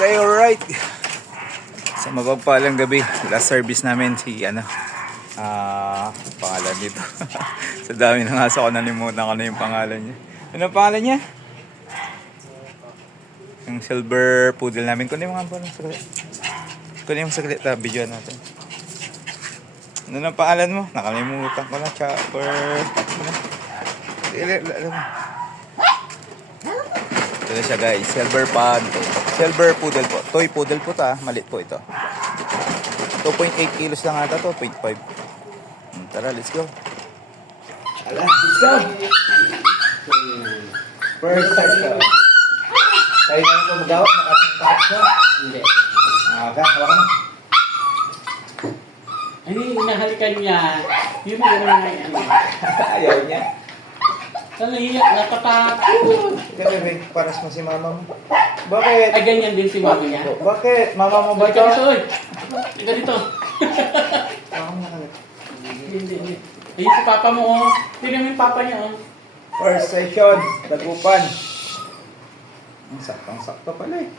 Okay, alright. Sa mapagpalang gabi, last service namin si pangalan dito. Sa dami ng aso ko, nalimutan ko na yung pangalan niya. Ano ang pangalan niya? Yung silver poodle namin. Kunin mo nga po ng saglit. Kunin mo saglit, video natin. Ano ang pangalan mo? Nakalimutan ko na, Chopper. Ito na siya guys, silver poodle po. Toy poodle po ta, malit po ito. 2.8 kilos lang ata to, 0.5. Tara, let's go. Let's go! First session. Tayo na ito magawa, nakasuntak siya. Hindi. Hawa ka na. Ay, nahalikan niya. Yun na ano. Ayaw niya. Naliyak, natatakot. Kasi paras mo si mama mo. Bakit? Ay, ganyan din si mama niya. Bakit? Mama mo ba Halika ito? dito, oy. Halika dito. Mama mo na. Hindi. Ayun si papa mo, oh. Tignan mo yung papa niya, oh. First session, dagupan. Ang saktong-sakto pala eh.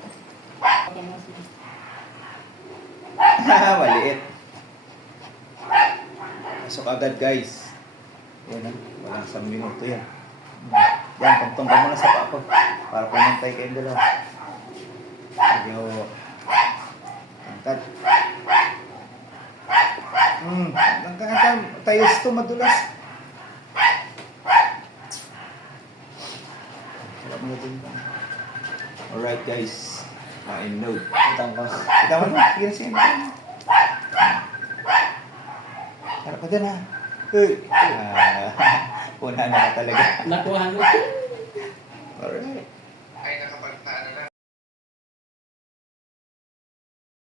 Maliit. Pasok agad guys. Yan na, walang 1 minuto yan. Yan, tungtong ka muna sa pako. Para pumantay kayong dalawa. Medyo tangkad. Tangkad. Tayos to, madulas. Alright guys. I'm node. Kita mo na. Sige na. Harap ka dyan ha. Una na ka talaga. Nakuha mo. Alright.